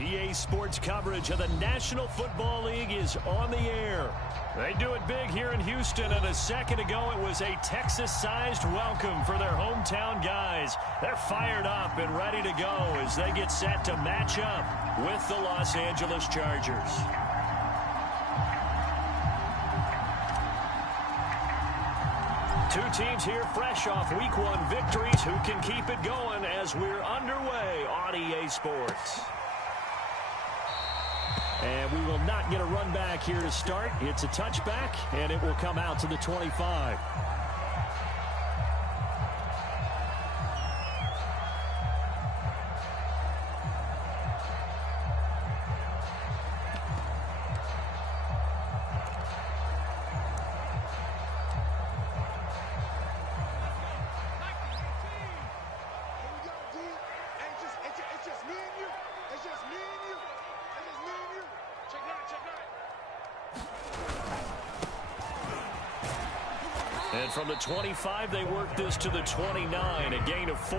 PA Sports coverage of the National Football League is on the air. They do it big here in Houston, and a second ago it was a Texas-sized welcome for their hometown guys. They're fired up and ready to go as they get set to match up with the Los Angeles Chargers. Two teams here fresh off Week 1 victories who can keep it going as we're underway on EA Sports. And we will not get a run back here to start. It's a touchback, and it will come out to the 25. And from the 25, they work this to the 29, a gain of 4.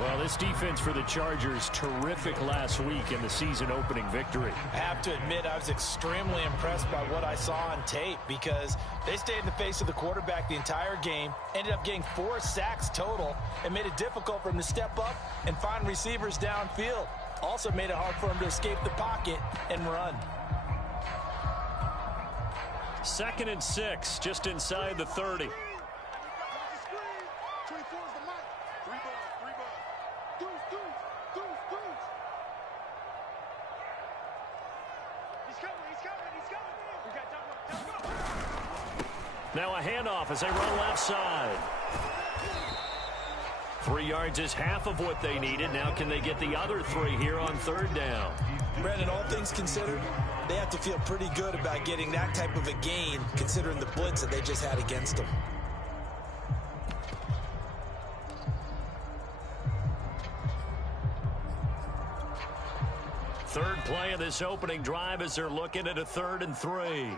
Well, this defense for the Chargers, terrific last week in the season-opening victory. I have to admit, I was extremely impressed by what I saw on tape because they stayed in the face of the quarterback the entire game, ended up getting 4 sacks total, and made it difficult for him to step up and find receivers downfield. Also made it hard for him to escape the pocket and run. 2nd and 6, just inside the 30. Now a handoff as they run left side. 3 yards is half of what they needed. Now can they get the other 3 here on 3rd down? Brandon, all things considered, they have to feel pretty good about getting that type of a gain considering the blitz that they just had against them. Third play of this opening drive as they're looking at a 3rd and 3.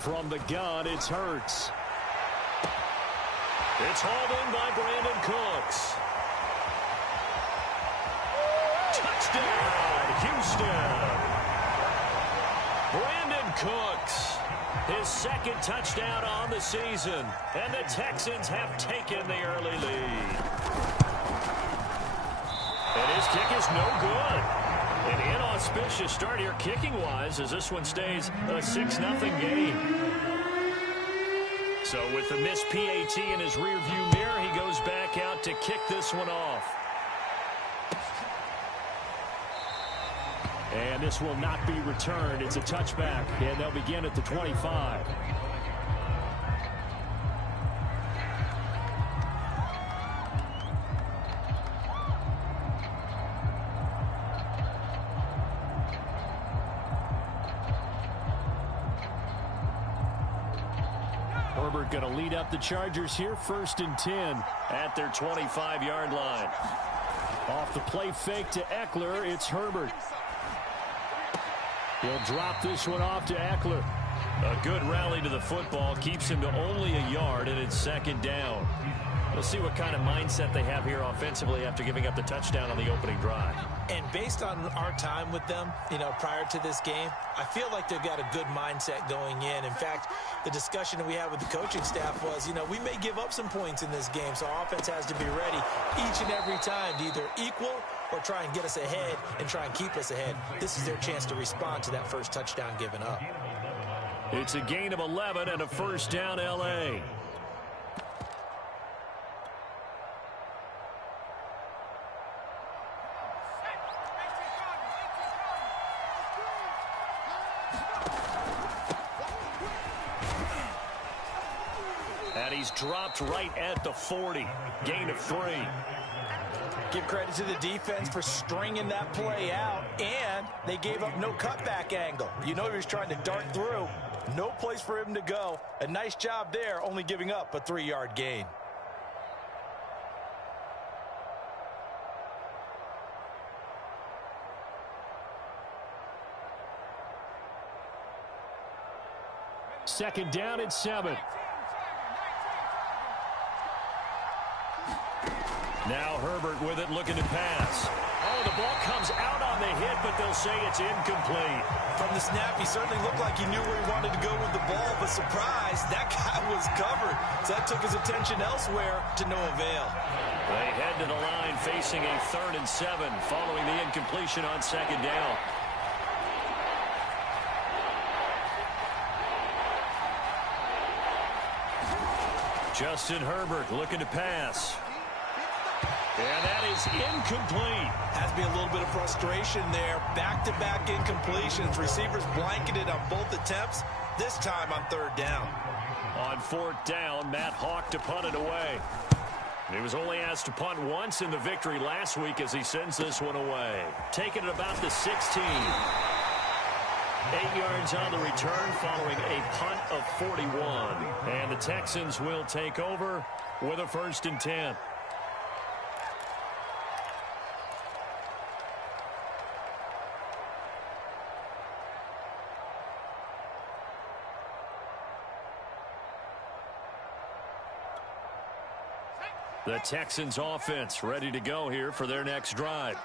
From the gun, it's Hurts. It's hauled in by Brandon Cooks. Touchdown, Houston. Brandon Cooks, his 2nd touchdown on the season, and the Texans have taken the early lead. And his kick is no good. An inauspicious start here kicking-wise as this one stays a 6-0 game. So with the missed PAT in his rearview mirror, he goes back out to kick this one off. And this will not be returned. It's a touchback, and they'll begin at the 25. Herbert going to lead up the Chargers here, 1st and 10 at their 25-yard line. Off the play fake to Eckler, it's Herbert. He'll drop this one off to Eckler. A good rally to the football, keeps him to only a yard, and it's 2nd down. We'll see what kind of mindset they have here offensively after giving up the touchdown on the opening drive. And based on our time with them, prior to this game, I feel like they've got a good mindset going in. In fact, the discussion that we had with the coaching staff was, we may give up some points in this game, so our offense has to be ready each and every time to either equal or try and get us ahead and try and keep us ahead. This is their chance to respond to that first touchdown given up. It's a gain of 11 and a 1st down L.A. And he's dropped right at the 40. Gain of 3. Give credit to the defense for stringing that play out, and they gave up no cutback angle. He was trying to dart through. No place for him to go. A nice job there, only giving up a 3-yard gain. Second down and 7. Now Herbert with it, looking to pass. Oh, the ball comes out on the hit, but they'll say it's incomplete. From the snap, he certainly looked like he knew where he wanted to go with the ball, but surprise, that guy was covered. So that took his attention elsewhere to no avail. They head to the line facing a 3rd and 7 following the incompletion on second down. Justin Herbert looking to pass. And that is incomplete. Has to be a little bit of frustration there. Back-to-back incompletions. Receivers blanketed on both attempts, this time on 3rd down. On 4th down, Matt Hawk to punt it away. He was only asked to punt once in the victory last week as he sends this one away. Taking it about the 16. 8 yards on the return following a punt of 41. And the Texans will take over with a 1st and 10. The Texans offense ready to go here for their next drive.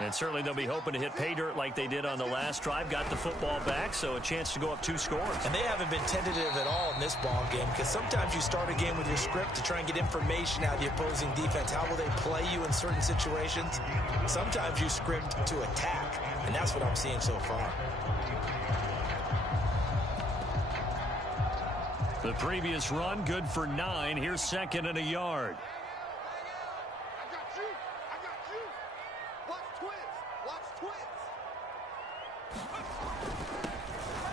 And certainly they'll be hoping to hit pay dirt like they did on the last drive. Got the football back, so a chance to go up 2 scores. And they haven't been tentative at all in this ball game, because sometimes you start a game with your script to try and get information out of the opposing defense. How will they play you in certain situations? Sometimes you script to attack, and that's what I'm seeing so far. The previous run good for 9. Here's 2nd and a yard.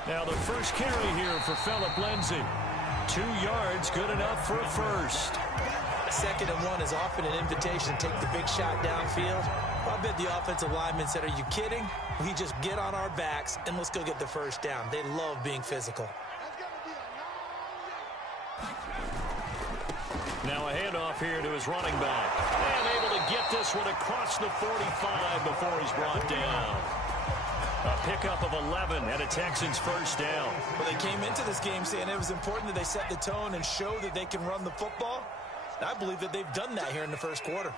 Now the first carry here for Phillip Lindsay. 2 yards, good enough for a first. 2nd and 1 is often an invitation to take the big shot downfield. I bet the offensive lineman said, are you kidding? We just get on our backs and let's go get the first down. They love being physical. Now a handoff here to his running back. And able to get this one across the 45 before he's brought down. A pickup of 11 and a Texans first down. Well, they came into this game saying it was important that they set the tone and show that they can run the football. And I believe that they've done that here in the first quarter.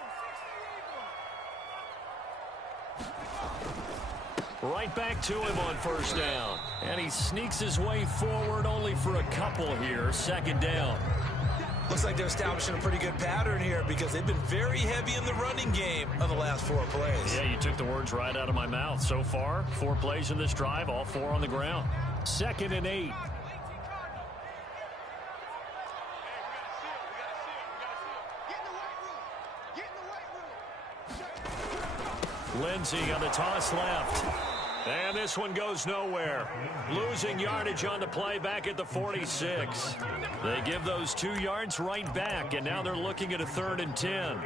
Right back to him on first down. And he sneaks his way forward only for a couple here. 2nd down. Looks like they're establishing a pretty good pattern here because they've been very heavy in the running game on the last 4 plays. Yeah, you took the words right out of my mouth. So far, 4 plays in this drive, all 4 on the ground. 2nd and 8. Lindsay on the toss left. And this one goes nowhere. Losing yardage on the play back at the 46. They give those 2 yards right back, and now they're looking at a 3rd and 10.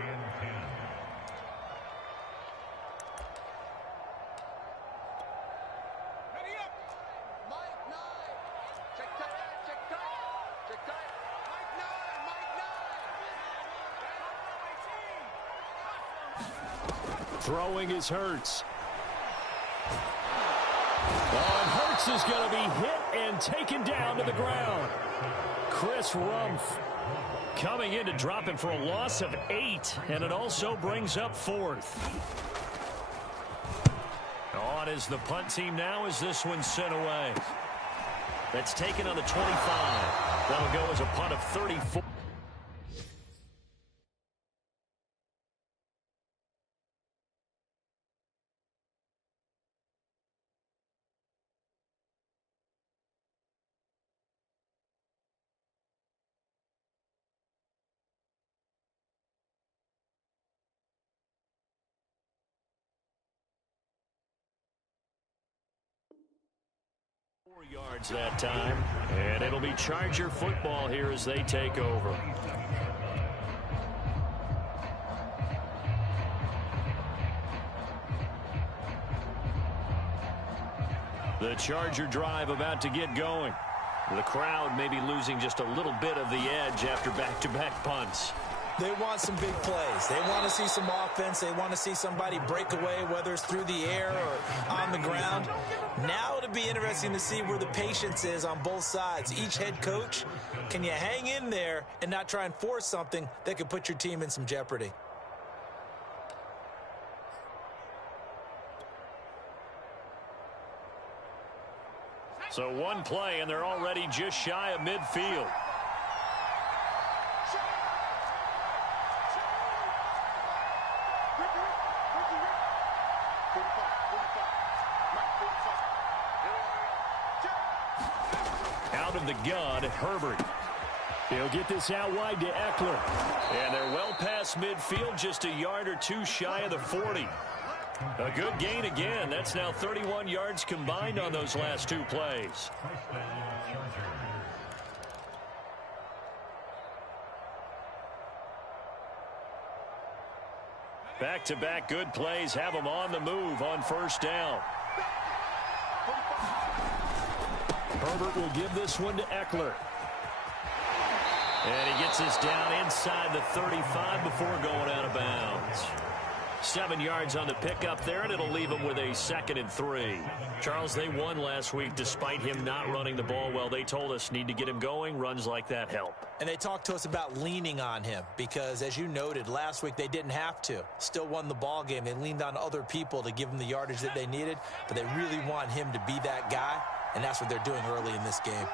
Throwing is Hurts. And Hurts is going to be hit and taken down to the ground. Chris Rumph coming in to drop him for a loss of 8, and it also brings up 4th. On is the punt team now as this one's sent away. That's taken on the 25. That'll go as a punt of 34. Yards that time, and it'll be Charger football here as they take over. The Charger drive about to get going. The crowd may be losing just a little bit of the edge after back-to-back punts. They want some big plays. They want to see some offense. They want to see somebody break away, whether it's through the air or on the ground. Now it'll be interesting to see where the patience is on both sides. Each head coach, can you hang in there and not try and force something that could put your team in some jeopardy? So one play, and they're already just shy of midfield. Out of the gun, Herbert. He'll get this out wide to Eckler. And they're well past midfield, just a yard or two shy of the 40. A good gain again. That's now 31 yards combined on those last two plays. Back-to-back good plays have them on the move on first down. Herbert will give this one to Eckler. And he gets this down inside the 35 before going out of bounds. 7 yards on the pickup there, and it'll leave him with a 2nd and 3. Charles, they won last week despite him not running the ball well. They told us need to get him going. Runs like that help. And they talked to us about leaning on him because, as you noted, last week they didn't have to. Still won the ball game. They leaned on other people to give them the yardage that they needed, but they really want him to be that guy, and that's what they're doing early in this game.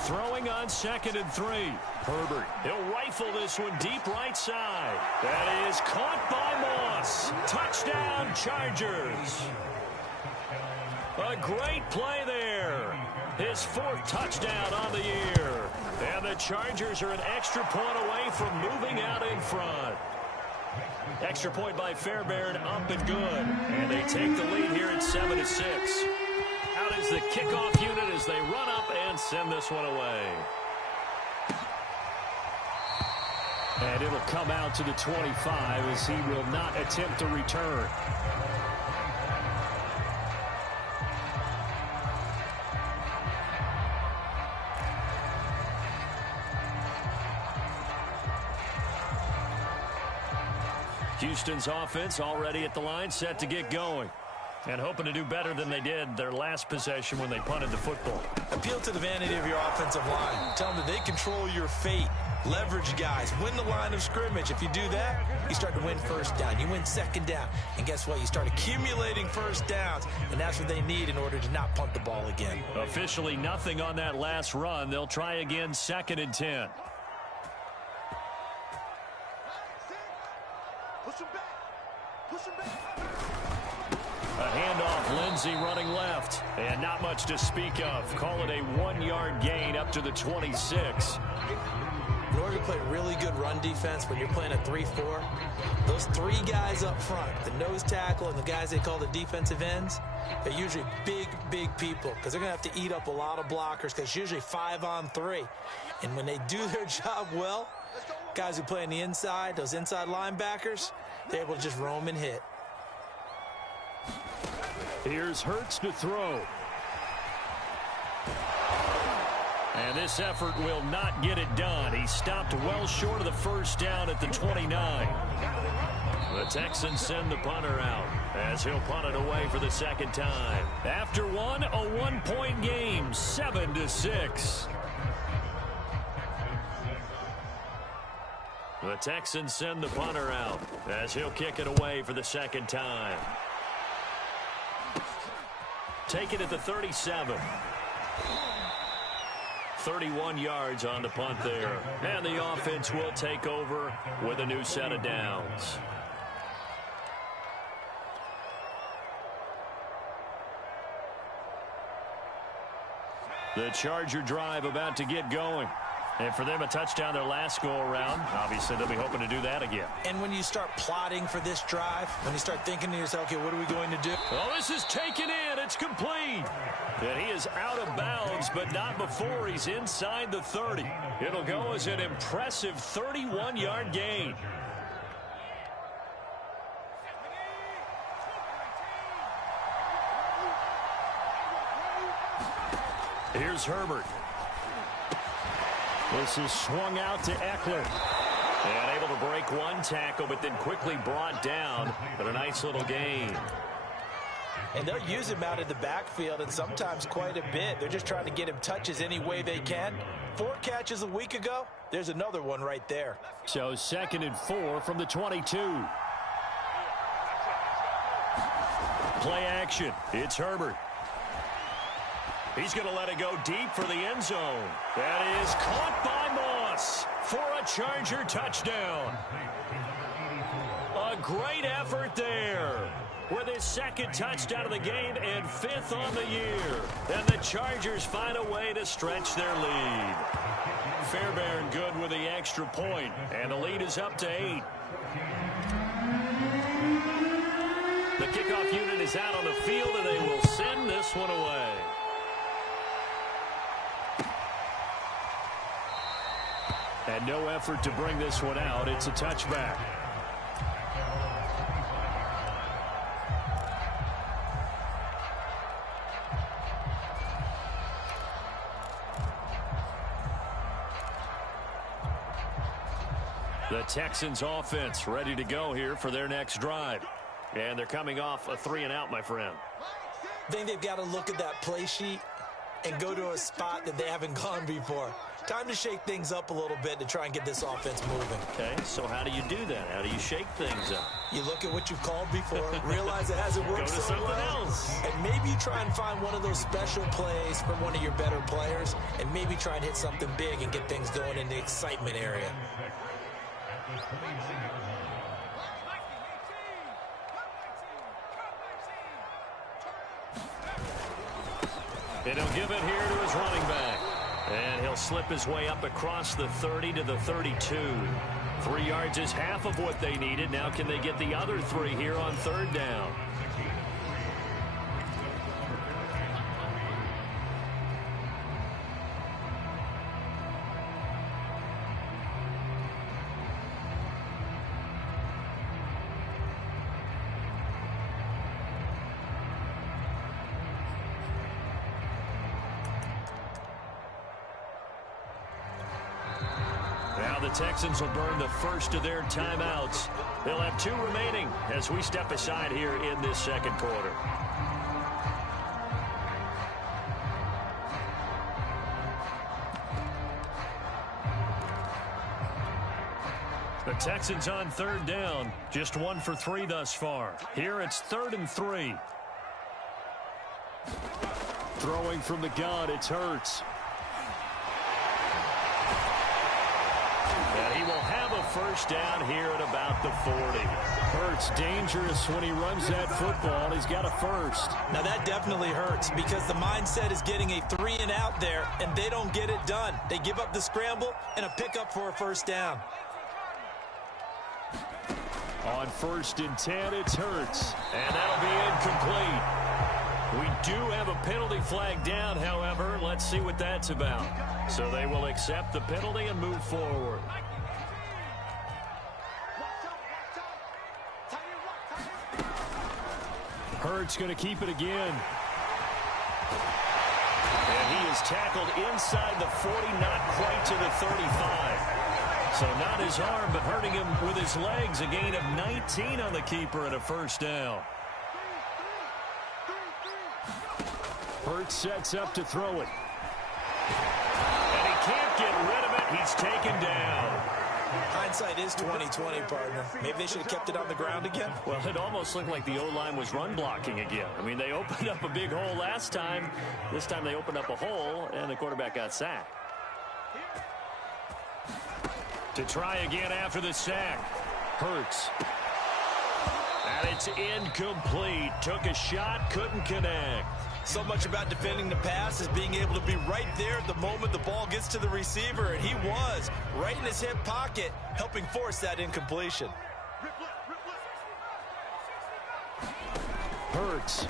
Throwing on 2nd and 3. Herbert. He'll rifle this one deep right side. That is caught by Moss. Touchdown, Chargers. A great play there. His 4th touchdown on the year. And the Chargers are an extra point away from moving out in front. Extra point by Fairbairn, up and good. And they take the lead here at 7-6. Out is the kickoff unit as they run up and send this one away. And it'll come out to the 25 as he will not attempt to return. Houston's offense already at the line, set to get going. And hoping to do better than they did their last possession when they punted the football. Appeal to the vanity of your offensive line. Tell them that they control your fate. Leverage guys. Win the line of scrimmage. If you do that, you start to win first down. You win 2nd down. And guess what? You start accumulating first downs. And that's what they need in order to not punt the ball again. Officially nothing on that last run. They'll try again 2nd and 10. Push him back. Push him back. A handoff, Lindsey running left. And not much to speak of. Call it a 1-yard gain up to the 26. In order to play really good run defense when you're playing a 3-4, those 3 guys up front, the nose tackle and the guys they call the defensive ends, they're usually big, big people because they're going to have to eat up a lot of blockers because it's usually 5-on-3. And when they do their job well, guys who play on the inside, those inside linebackers, they're able to just roam and hit. Here's Hurts to throw. And this effort will not get it done. He stopped well short of the first down at the 29. The Texans send the punter out as he'll punt it away for the 2nd time. After one, a 1-point game, 7-6. The Texans send the punter out as he'll kick it away for the 2nd time. Take it at the 37. 31 yards on the punt there. And the offense will take over with a new set of downs. The Charger drive about to get going. And for them, a touchdown their last go-around. Obviously, they'll be hoping to do that again. And when you start plotting for this drive, when you start thinking to yourself, okay, what are we going to do? Well, this is taken in. It's complete. And he is out of bounds, but not before he's inside the 30. It'll go as an impressive 31-yard gain. Here's Herbert. This is swung out to Eckler. And able to break one tackle, but then quickly brought down. But a nice little gain. And they'll use him out in the backfield, and sometimes quite a bit. They're just trying to get him touches any way they can. 4 catches a week ago. There's another one right there. So 2nd and 4 from the 22. Play action. It's Herbert. He's going to let it go deep for the end zone. That is caught by Moss for a Charger touchdown. A great effort there with his 2nd touchdown of the game and 5th on the year. And the Chargers find a way to stretch their lead. Fairbairn good with the extra point, and the lead is up to 8. The kickoff unit is out on the field, and they will send this one away. And no effort to bring this one out. It's a touchback. The Texans offense ready to go here for their next drive. And they're coming off a 3-and-out, my friend. I think they've got to look at that play sheet and go to a spot that they haven't gone before. Time to shake things up a little bit to try and get this offense moving. Okay, so how do you do that? How do you shake things up? You look at what you've called before, realize it hasn't worked Go to so something well, else. and maybe you try and find one of those special plays from one of your better players, and maybe try and hit something big and get things going in the excitement area. And he'll give it here to his running back. And he'll slip his way up across the 30 to the 32. 3 yards is half of what they needed. Now can they get the other 3 here on 3rd down? The Texans will burn the first of their timeouts. They'll have 2 remaining as we step aside here in this 2nd quarter. The Texans on 3rd down, just 1 for 3 thus far. Here it's 3rd and 3. Throwing from the gun, it's Hurts. And he will have a first down here at about the 40. Hurts dangerous when he runs that football. He's got a first. Now that definitely hurts because the mindset is getting a 3-and-out there, and they don't get it done. They give up the scramble and a pickup for a first down. On 1st and 10, it's Hurts. And that'll be incomplete. We do have a penalty flag down, however. Let's see what that's about. So they will accept the penalty and move forward. Hurts going to keep it again. And he is tackled inside the 40, not quite to the 35. So not his arm, but hurting him with his legs. A gain of 19 on the keeper and a first down. Hurts sets up to throw it. And he can't get rid of it. He's taken down. Hindsight is 20/20, partner. Maybe they should have kept it on the ground again. Well, it almost looked like the O-line was run blocking again. I mean, they opened up a big hole last time. This time they opened up a hole, and the quarterback got sacked. To try again after the sack. Hurts. And it's incomplete. Took a shot, couldn't connect. So much about defending the pass is being able to be right there at the moment the ball gets to the receiver, and he was right in his hip pocket, helping force that incompletion. Hurts.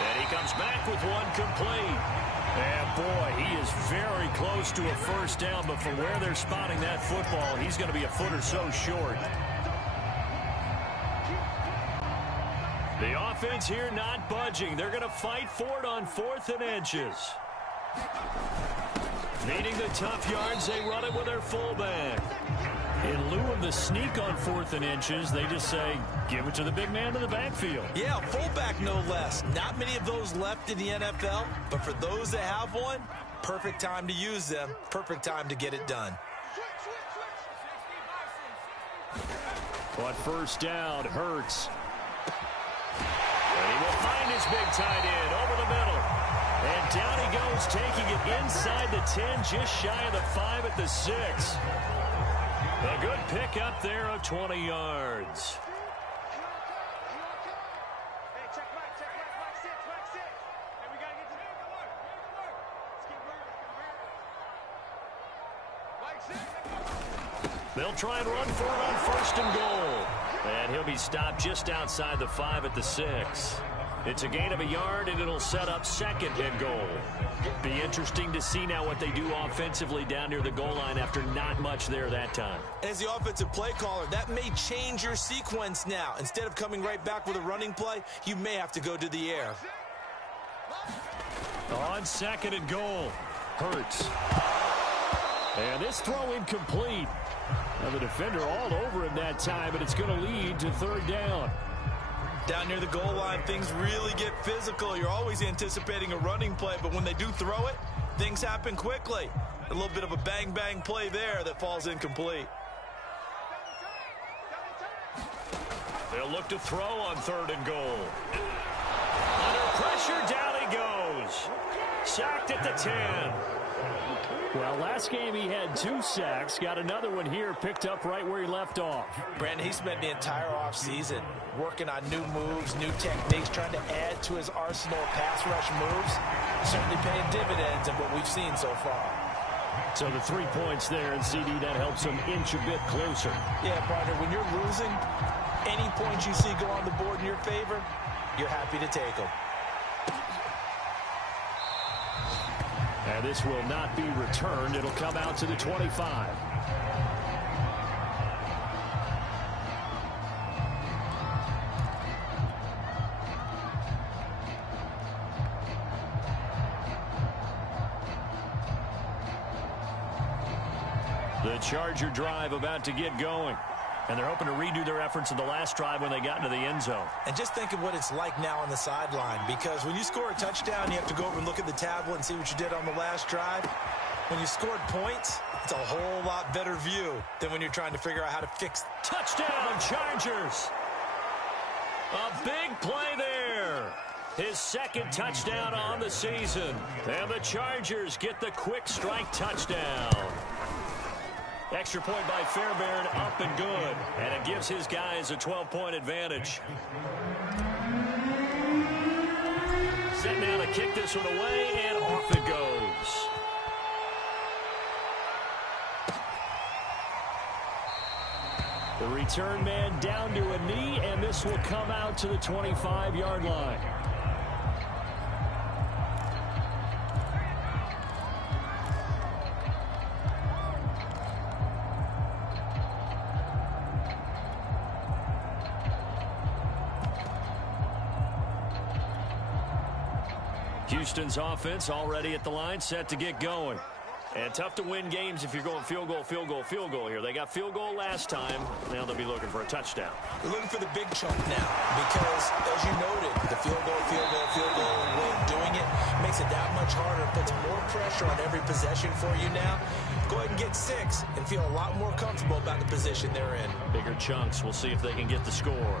And he comes back with one complete. And boy, he is very close to a first down, but from where they're spotting that football, he's going to be a foot or so short. The offense here not budging. They're going to fight for it on 4th and inches. Needing the tough yards, they run it with their fullback. In lieu of the sneak on 4th and inches, they just say, give it to the big man in the backfield. Yeah, fullback no less. Not many of those left in the NFL, but for those that have one, perfect time to use them, perfect time to get it done. On first down, Hurts. And he will find his big tight end over the middle. And down he goes, taking it inside the 10, just shy of the 5 at the 6. A good pick up there of 20 yards. They'll try and run for it on 1st and goal. And he'll be stopped just outside the 5 at the 6. It's a gain of a yard, and it'll set up 2nd and goal. Be interesting to see now what they do offensively down near the goal line after not much there that time. As the offensive play caller, that may change your sequence now. Instead of coming right back with a running play, you may have to go to the air. On 2nd and goal, Hurts. And this throw incomplete. Now the defender all over him that time, and it's going to lead to 3rd down. Down near the goal line, things really get physical. You're always anticipating a running play, but when they do throw it, things happen quickly. A little bit of a bang-bang play there that falls incomplete. They'll look to throw on 3rd and goal. Under pressure, down he goes. Sacked at the 10. Well, last game he had 2 sacks. Got another one here, picked up right where he left off. Brandon, he spent the entire offseason working on new moves, new techniques, trying to add to his arsenal of pass rush moves. Certainly paying dividends in what we've seen so far. So the 3 points there, and CD, that helps him inch a bit closer. Yeah, partner, when you're losing, any points you see go on the board in your favor, you're happy to take them. And this will not be returned. It'll come out to the 25. The Charger drive about to get going. And they're hoping to redo their efforts in the last drive when they got into the end zone. And just think of what it's like now on the sideline, because when you score a touchdown, you have to go over and look at the tablet and see what you did on the last drive. When you scored points, it's a whole lot better view than when you're trying to figure out how to fix. Touchdown, Chargers. A big play there. His 2nd touchdown on the season. And the Chargers get the quick strike touchdown. Extra point by Fairbairn, up and good. And it gives his guys a 12-point advantage. Set now to kick this one away, and off it goes. The return man down to a knee, and this will come out to the 25-yard line. Houston's offense already at the line, set to get going. And tough to win games if you're going field goal, field goal, field goal here. They got field goal last time. Now they'll be looking for a touchdown. They're looking for the big chunk now because, as you noted, the field goal way of doing it makes it that much harder. It puts more pressure on every possession for you now. Go ahead and get 6 and feel a lot more comfortable about the position they're in. Bigger chunks. We'll see if they can get the score.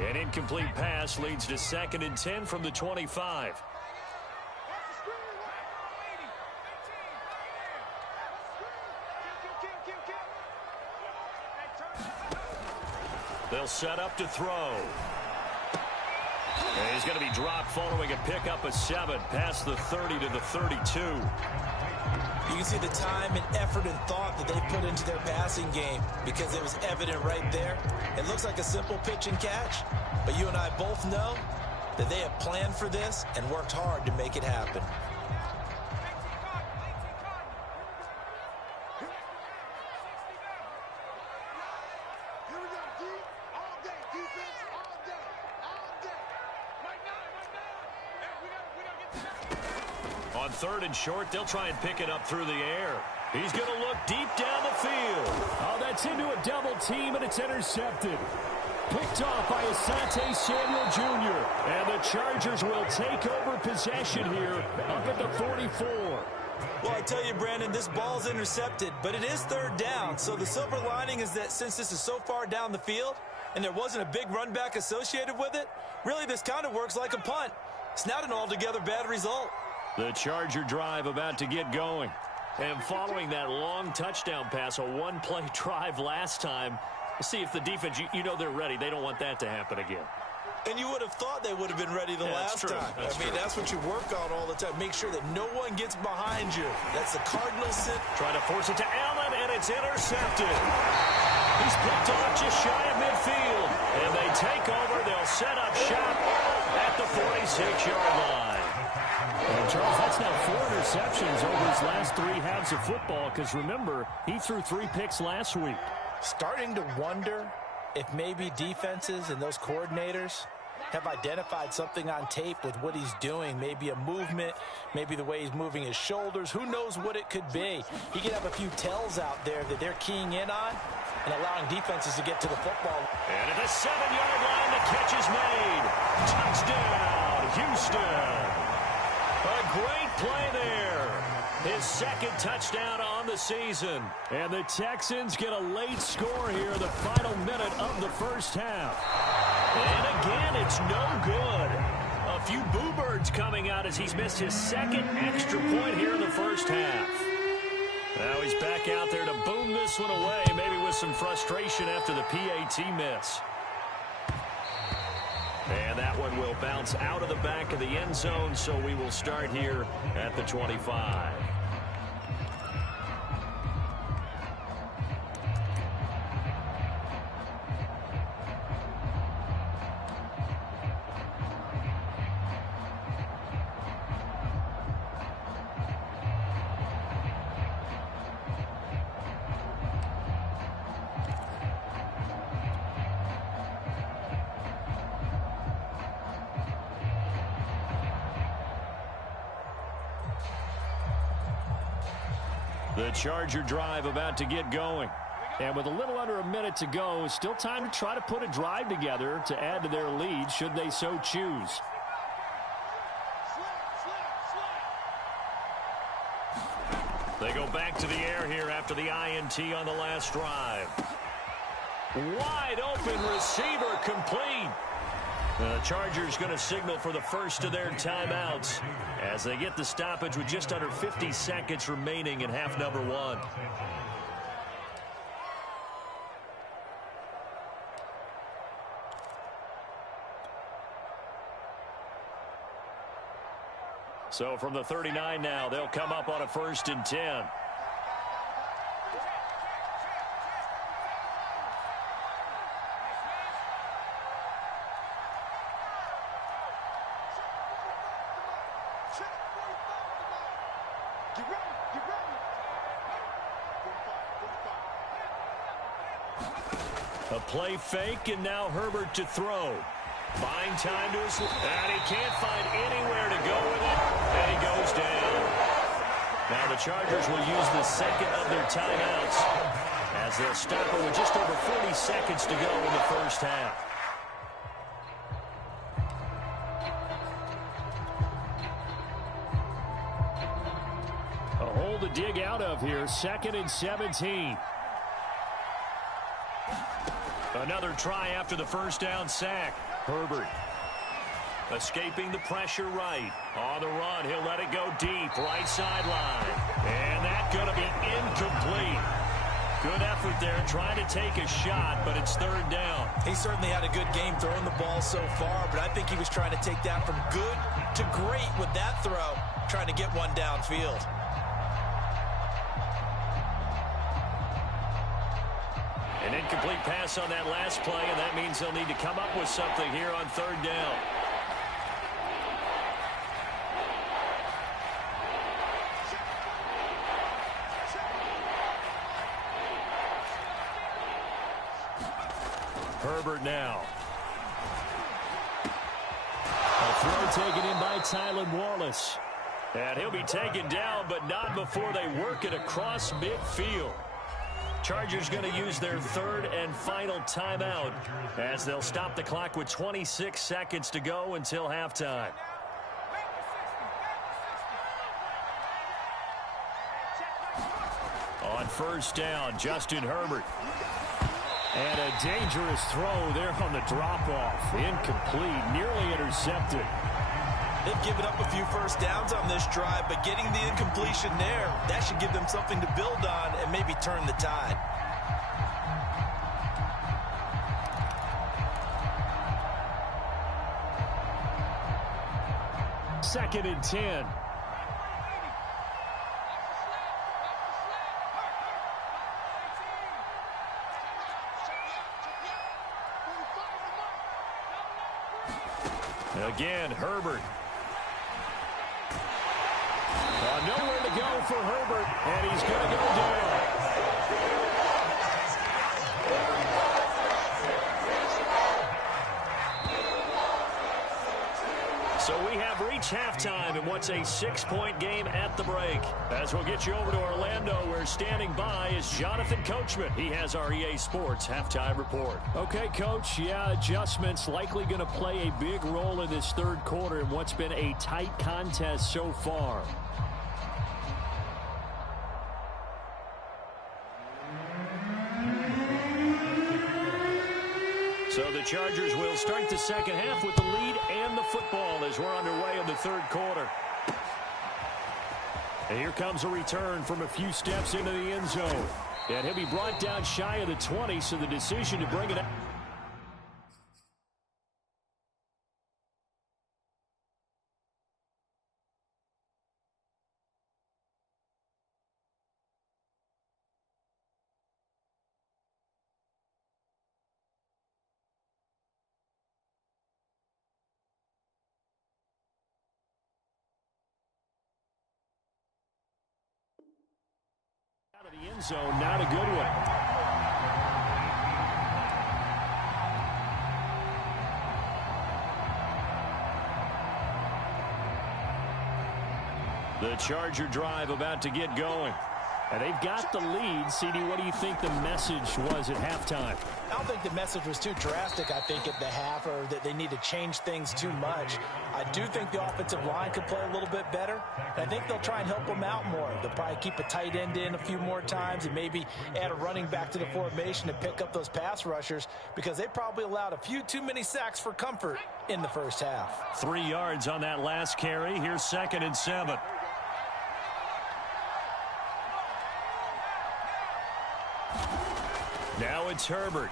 An incomplete pass leads to 2nd and 10 from the 25. They'll set up to throw. And he's going to be dropped following a pickup of 7 past the 30 to the 32. You can see the time and effort and thought that they put into their passing game because it was evident right there. It looks like a simple pitch and catch, but you and I both know that they have planned for this and worked hard to make it happen. On 3rd and short, they'll try and pick it up through the air. He's going to look deep down the field. Oh, that's into a double team, and it's intercepted. Picked off by Asante Samuel Jr. And the Chargers will take over possession here up at the 44. Well, I tell you, Brandon, this ball's intercepted, but it is 3rd down. So the silver lining is that since this is so far down the field and there wasn't a big run back associated with it, really this kind of works like a punt. It's not an altogether bad result. The Charger drive about to get going. And following that long touchdown pass, a one-play drive last time, we'll see if the defense, you know they're ready. They don't want that to happen again. And you would have thought they would have been ready the last time. That's what you work on all the time. Make sure that no one gets behind you. That's the Cardinals sit. Trying to force it to Allen, and it's intercepted. He's picked off just shy of midfield. And they take over. They'll set up shop at the 46-yard line. And Charles, that's now 4 interceptions over his last 3 halves of football, because remember, he threw 3 picks last week. Starting to wonder if maybe defenses and those coordinators have identified something on tape with what he's doing. Maybe a movement, maybe the way he's moving his shoulders. Who knows what it could be? He could have a few tells out there that they're keying in on and allowing defenses to get to the football. And at the 7-yard line, the catch is made. Touchdown, Houston. A great play there. His 2nd touchdown on the season. And the Texans get a late score here in the final minute of the first half. And again, it's no good. A few boo birds coming out as he's missed his 2nd extra point here in the first half. Now he's back out there to boom this one away, maybe with some frustration after the PAT miss. And that one will bounce out of the back of the end zone, so we will start here at the 25. The Charger drive about to get going. And with a little under a minute to go, still time to try to put a drive together to add to their lead should they so choose. They go back to the air here after the INT on the last drive. Wide open receiver complete. The Chargers going to signal for the first of their timeouts as they get the stoppage with just under 50 seconds remaining in half number 1. So from the 39 now, they'll come up on a 1st and 10. A play fake, and now Herbert to throw. Buying time to his... And he can't find anywhere to go with it. And he goes down. Now the Chargers will use the 2nd of their timeouts as they'll stop it with just over 40 seconds to go in the first half. A hole to dig out of here. 2nd and 17. Another try after the first down sack. Herbert escaping the pressure right. On the run, he'll let it go deep. Right sideline. And that's going to be incomplete. Good effort there trying to take a shot, but it's 3rd down. He certainly had a good game throwing the ball so far, but I think he was trying to take that from good to great with that throw, trying to get one downfield. An incomplete pass on that last play, and that means they'll need to come up with something here on 3rd down. Herbert now. A throw taken in by Tylan Wallace. And he'll be taken down, but not before they work it across midfield. Chargers going to use their third and final timeout as they'll stop the clock with 26 seconds to go until halftime. On first down, Justin Herbert. And a dangerous throw there on the drop-off. Incomplete, nearly intercepted. They've given up a few first downs on this drive, but getting the incompletion there, that should give them something to build on and maybe turn the tide. Second and 10. Again, Herbert. Nowhere to go for Herbert, and he's going to go down. So we have reached halftime in what's a 6-point game at the break. As we'll get you over to Orlando, where standing by is Jonathan Coachman. He has our EA Sports halftime report. Okay, Coach, yeah, adjustments likely going to play a big role in this third quarter in what's been a tight contest so far. So the Chargers will start the second half with the lead and the football as we're underway in the third quarter. And here comes a return from a few steps into the end zone. And he'll be brought down shy of the 20, so the decision to bring it up. Out of the end zone, not a good one. The Charger drive about to get going. And they've got the lead. CD, what do you think the message was at halftime? I don't think the message was too drastic, I think, at the half, or that they need to change things too much. I do think the offensive line could play a little bit better. And I think they'll try and help them out more. They'll probably keep a tight end in a few more times and maybe add a running back to the formation to pick up those pass rushers, because they probably allowed a few too many sacks for comfort in the first half. 3 yards on that last carry. Here's 2nd and 7. Now it's Herbert.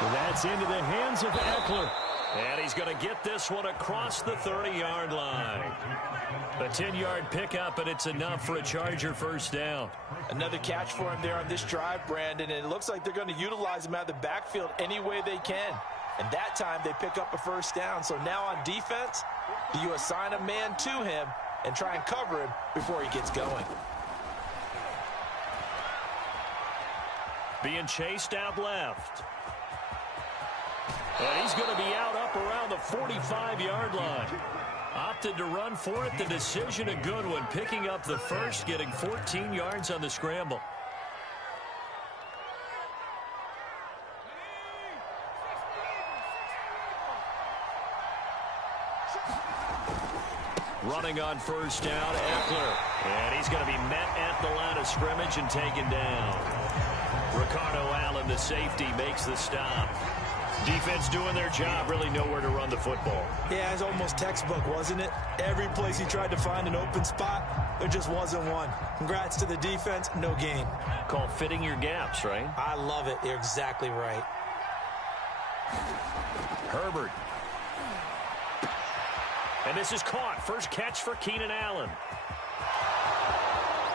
That's into the hands of Eckler. And he's going to get this one across the 30-yard line. A 10-yard pickup, and it's enough for a Charger first down. Another catch for him there on this drive, Brandon, and it looks like they're going to utilize him out of the backfield any way they can. And that time they pick up a first down. So now on defense, do you assign a man to him and try and cover him before he gets going? Being chased out left. And he's going to be out up around the 45-yard line. Opted to run for it. The decision a good one. Picking up the first, getting 14 yards on the scramble. Running on first down, Eckler. And he's going to be met at the line of scrimmage and taken down. Ricardo Allen, the safety, makes the stop. Defense doing their job, really nowhere to run the football. Yeah, it's almost textbook, wasn't it? Every place he tried to find an open spot, there just wasn't one. Congrats to the defense, no gain. Called fitting your gaps, right? I love it. You're exactly right. Herbert. And this is caught. First catch for Keenan Allen.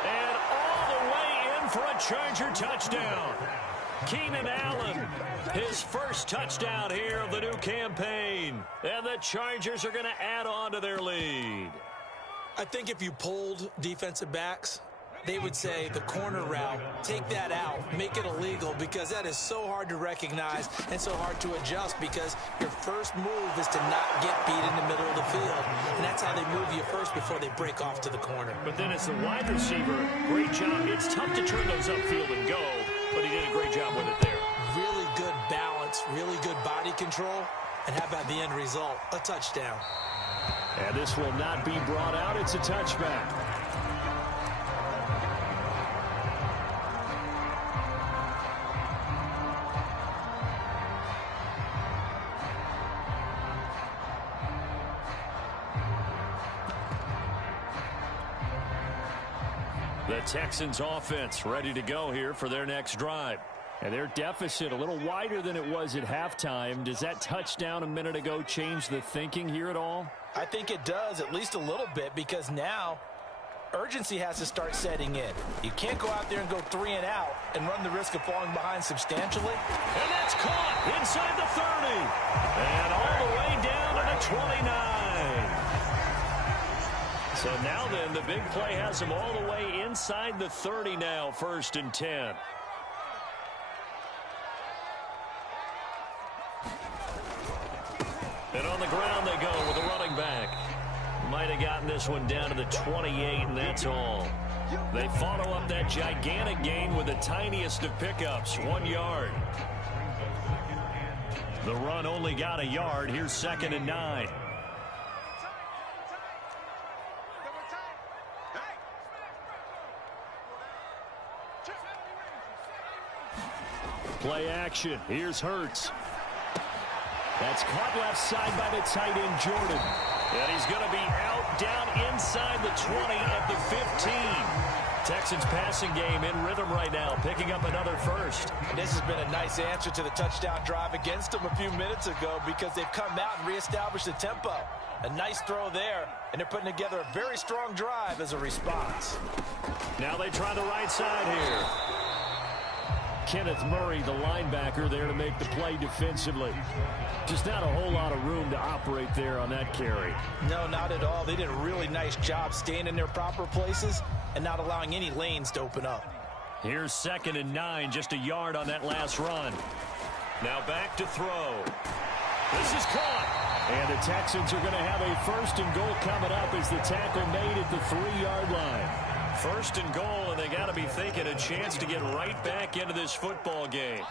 And all the way in for a Charger touchdown. Keenan Allen, his first touchdown here of the new campaign. And the Chargers are going to add on to their lead. I think if you polled defensive backs they would say the corner route, take that out, make it illegal, because that is so hard to recognize and so hard to adjust, because your first move is to not get beat in the middle of the field. And that's how they move you first before they break off to the corner. But then as the wide receiver, great job. It's tough to turn those upfield and go, but he did a great job with it there. Really good balance, really good body control, and how about the end result? A touchdown. And this will not be brought out. It's a touchback. The Texans offense ready to go here for their next drive. And their deficit a little wider than it was at halftime. Does that touchdown a minute ago change the thinking here at all? I think it does, at least a little bit, because now urgency has to start setting in. You can't go out there and go 3 and out and run the risk of falling behind substantially. And that's caught inside the 30. And all the way down to the 29. So now then, the big play has him all the way inside the 30 now, 1st and 10. And on the ground they go with a running back. Might have gotten this one down to the 28, and that's all. They follow up that gigantic gain with the tiniest of pickups, 1 yard. The run only got a yard. Here's 2nd and 9. Play action. Here's Hurts. That's caught left side by the tight end, Jordan. And he's going to be out down inside the 20 at the 15. Texans passing game in rhythm right now, picking up another first. This has been a nice answer to the touchdown drive against them a few minutes ago, because they've come out and reestablished the tempo. A nice throw there, and they're putting together a very strong drive as a response. Now they try the right side here. Kenneth Murray, the linebacker, there to make the play defensively. Just not a whole lot of room to operate there on that carry. No, not at all. They did a really nice job staying in their proper places and not allowing any lanes to open up. Here's 2nd and 9, just a yard on that last run. Now back to throw. This is caught. And the Texans are going to have a 1st and goal coming up as the tackle made at the 3-yard line. 1st and goal, and they got to be thinking a chance to get right back into this football game.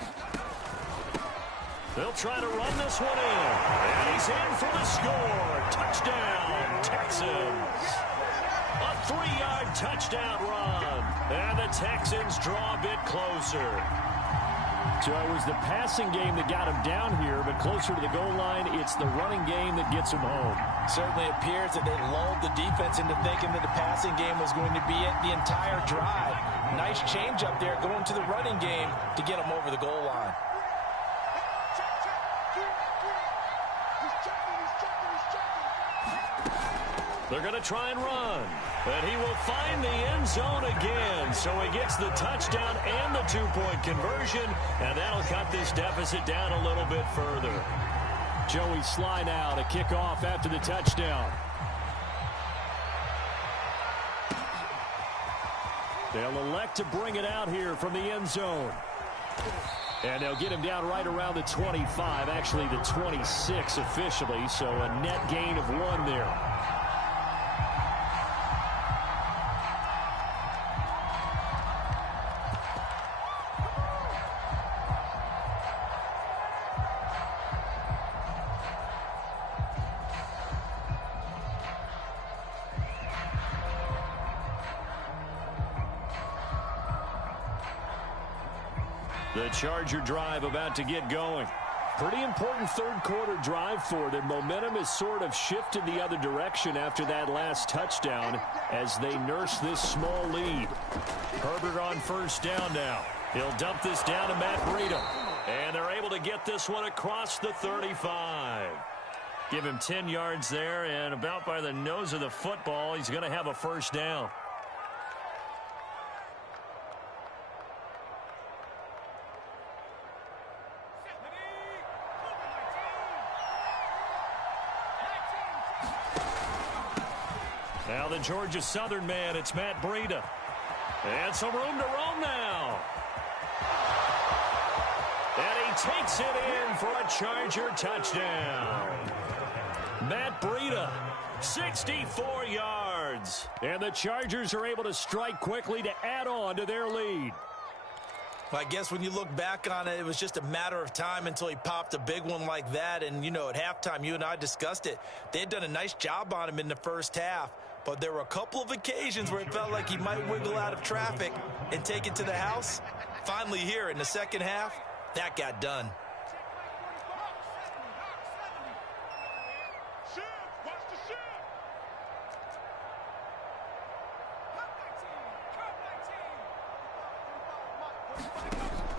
They'll try to run this one in. And he's in for the score. Touchdown, Texans. A 3-yard touchdown run. And the Texans draw a bit closer. So it was the passing game that got him down here, but closer to the goal line, it's the running game that gets him home. Certainly appears that they lulled the defense into thinking that the passing game was going to be it the entire drive. Nice change up there going to the running game to get him over the goal line. They're going to try and run. And he will find the end zone again. So he gets the touchdown and the 2-point conversion. And that'll cut this deficit down a little bit further. Joey Sly now to kick off after the touchdown. They'll elect to bring it out here from the end zone. And they'll get him down right around the 25, actually the 26 officially. So a net gain of 1 there. The Charger drive about to get going. Pretty important third-quarter drive for them. Momentum has sort of shifted the other direction after that last touchdown as they nurse this small lead. Herbert on 1st down now. He'll dump this down to Matt Breida. And they're able to get this one across the 35. Give him 10 yards there, and about by the nose of the football, he's going to have a 1st down. Now the Georgia Southern man, it's Matt Breida. And some room to roam now. And he takes it in for a Charger touchdown. Matt Breida, 64 yards. And the Chargers are able to strike quickly to add on to their lead. Well, I guess when you look back on it, it was just a matter of time until he popped a big one like that. And, you know, at halftime, you and I discussed it. They had done a nice job on him in the first half. But there were a couple of occasions where it felt like he might wiggle out of traffic and take it to the house. Finally here in the second half, that got done.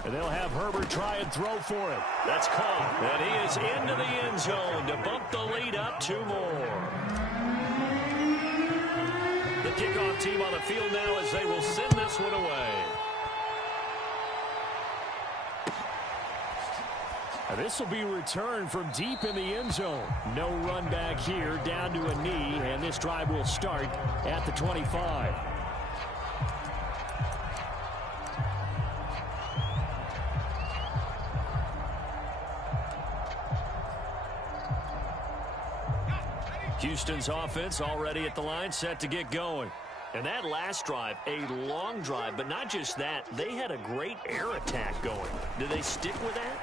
And they'll have Herbert try and throw for it. That's caught. And he is into the end zone to bump the lead up 2 more. The kickoff team on the field now as they will send this one away. And this will be returned from deep in the end zone. No run back here, down to a knee, and this drive will start at the 25. Houston's offense already at the line, set to get going. And that last drive, a long drive, but not just that. They had a great air attack going. Do they stick with that?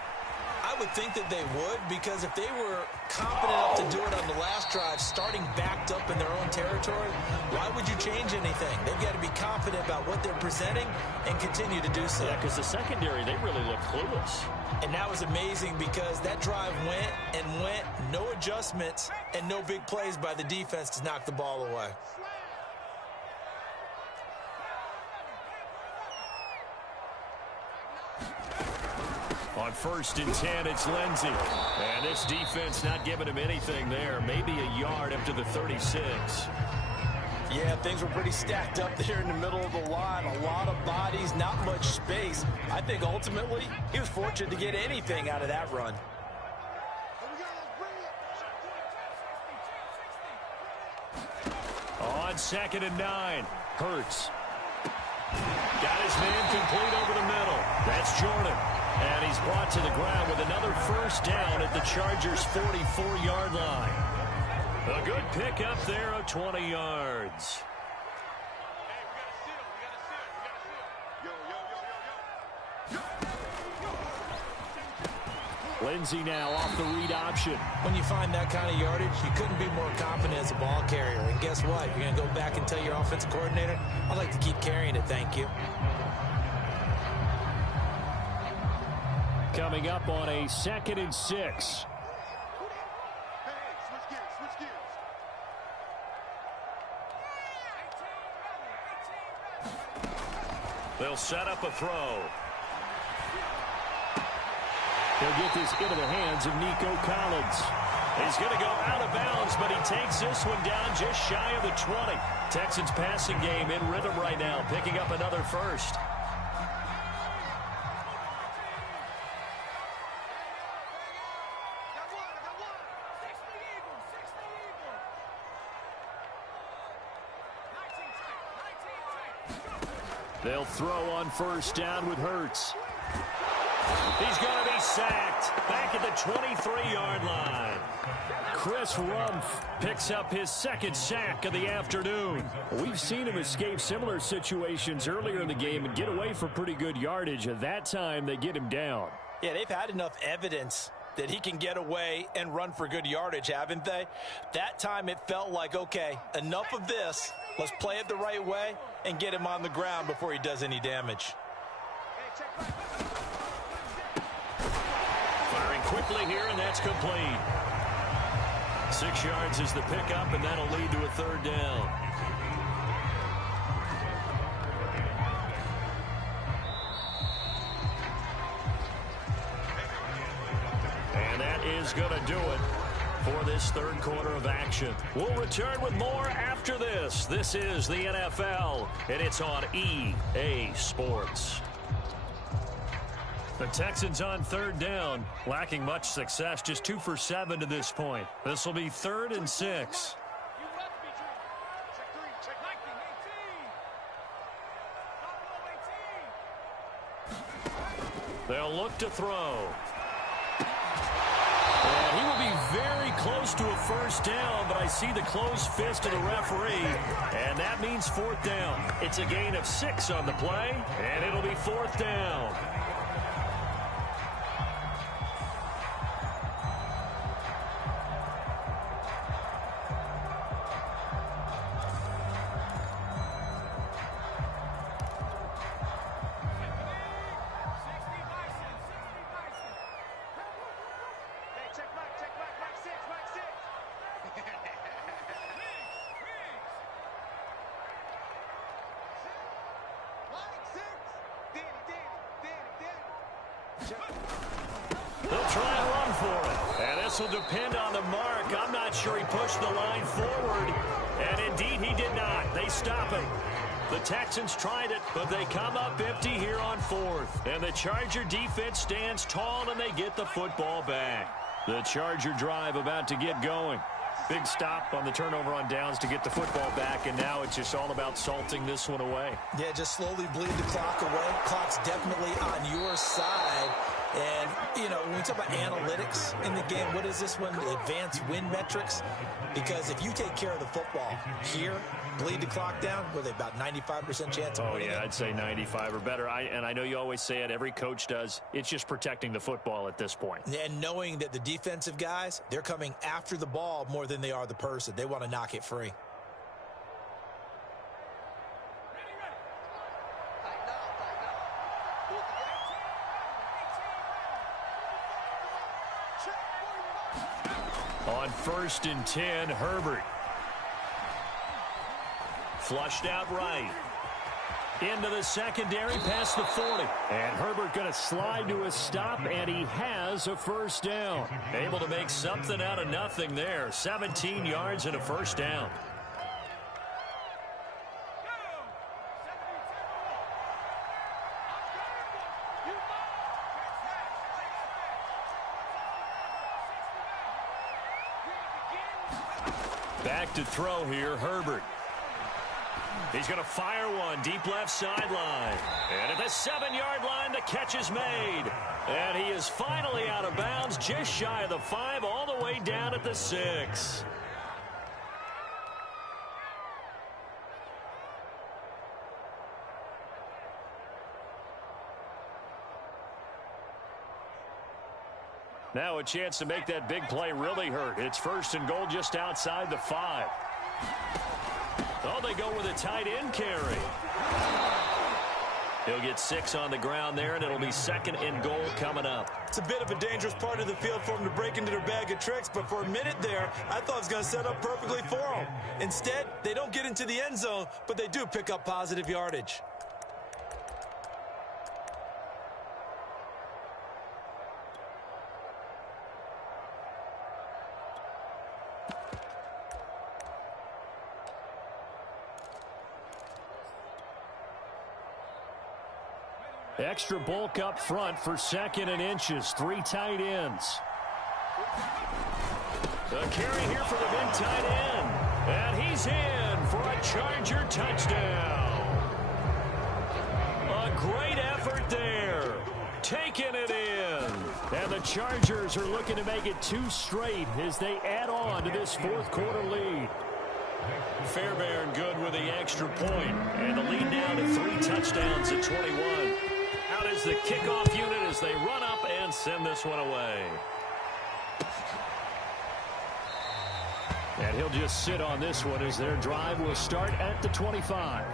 I would think that they would, because if they were confident enough to do it on the last drive, starting backed up in their own territory, why would you change anything? They've got to be confident about what they're presenting and continue to do so. Yeah, because the secondary, they really look clueless. And that was amazing because that drive went and went, no adjustments and no big plays by the defense to knock the ball away. On 1st and 10, it's Lindsey. And this defense not giving him anything there. Maybe a yard up to the 36. Yeah, things were pretty stacked up there in the middle of the line. A lot of bodies, not much space. I think ultimately he was fortunate to get anything out of that run. On 2nd and 9, Hurts. Got his man complete over the middle. That's Jordan. And he's brought to the ground with another first down at the Chargers' 44-yard line. A good pickup there of 20 yards. Lindsey now off the read option. When you find that kind of yardage, you couldn't be more confident as a ball carrier. And guess what? You're going to go back and tell your offensive coordinator, I'd like to keep carrying it, thank you. Coming up on a 2nd and 6. They'll set up a throw. He'll get this into the hands of Nico Collins. He's going to go out of bounds, but he takes this one down just shy of the 20. Texans passing game in rhythm right now, picking up another first. They'll throw on 1st down with Hurts. He's going to be sacked back at the 23-yard line. Chris Rumph picks up his 2nd sack of the afternoon. We've seen him escape similar situations earlier in the game and get away for pretty good yardage. At that time, they get him down. Yeah, they've had enough evidence that he can get away and run for good yardage, haven't they? That time it felt like, okay, enough of this. Let's play it the right way and get him on the ground before he does any damage. Firing quickly here, and that's complete. 6 yards is the pickup, and that'll lead to a 3rd down. And that is going to do it for this 3rd quarter of action. We'll return with more after this. This is the NFL, and it's on EA Sports. The Texans on 3rd down, lacking much success, just 2 for 7 to this point. This will be 3rd and 6. They'll look to throw. And he will be very close to a first down, but I see the closed fist of the referee, and that means fourth down. It's a gain of 6 on the play, and it'll be fourth down. They'll try and run for it. And this will depend on the mark. I'm not sure he pushed the line forward. And indeed, he did not. They stop him. The Texans tried it, but they come up empty here on fourth. And the Charger defense stands tall, and they get the football back. The Charger drive about to get going. Big stop on the turnover on downs to get the football back, and now it's just all about salting this one away. Yeah, just slowly bleed the clock away. Clock's definitely on your side. And, you know, when we talk about analytics in the game, what is this one? Advanced win metrics? Because if you take care of the football here, bleed the clock down, were they about 95% chance of winning? Oh, yeah, I'd say 95 or better. And I know you always say it, every coach does. It's just protecting the football at this point. And knowing that the defensive guys, they're coming after the ball more than they are the person. They want to knock it free. On 1st and 10, Herbert. Flushed out right. Into the secondary, past the 40. And Herbert going to slide to a stop, and he has a first down. Able to make something out of nothing there. 17 yards and a first down. Back to throw here, Herbert. He's going to fire one deep left sideline. And at the 7-yard line, the catch is made. And he is finally out of bounds, just shy of the 5, all the way down at the 6. Now a chance to make that big play really hurt. It's 1st and goal just outside the 5. Oh, they go with a tight end carry. He'll get 6 on the ground there, and it'll be 2nd and goal coming up. It's a bit of a dangerous part of the field for them to break into their bag of tricks, but for a minute there, I thought it was going to set up perfectly for them. Instead, they don't get into the end zone, but they do pick up positive yardage. Extra bulk up front for 2nd and inches. 3 tight ends. The carry here for the big tight end. And he's in for a Charger touchdown. A great effort there. Taking it in. And the Chargers are looking to make it 2 straight as they add on to this 4th quarter lead. Fairbairn good with the extra point. And the lead down to 3 touchdowns at 21. Out is the kickoff unit as they run up and send this one away. And he'll just sit on this one as their drive will start at the 25.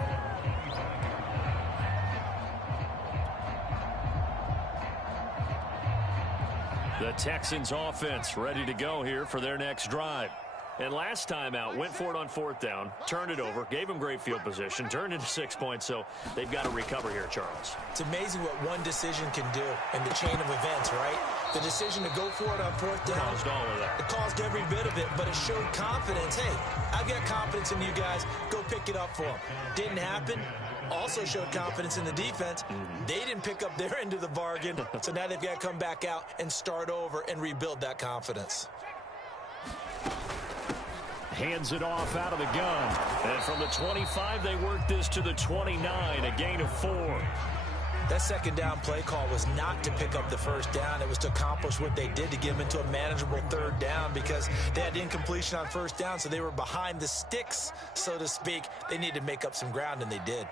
The Texans offense ready to go here for their next drive. And last time out, went for it on 4th down, turned it over, gave them great field position, turned into 6 points, so they've got to recover here, Charles. It's amazing what one decision can do in the chain of events, right? The decision to go for it on 4th down. Caused all of that. It caused every bit of it, but it showed confidence. Hey, I've got confidence in you guys. Go pick it up for them. Didn't happen. Also showed confidence in the defense. They didn't pick up their end of the bargain, so now they've got to come back out and start over and rebuild that confidence. Hands it off out of the gun. And from the 25, they work this to the 29, a gain of 4. That second down play call was not to pick up the first down. It was to accomplish what they did to get them into a manageable third down because they had incompletion on first down, so they were behind the sticks, so to speak. They needed to make up some ground, and they did.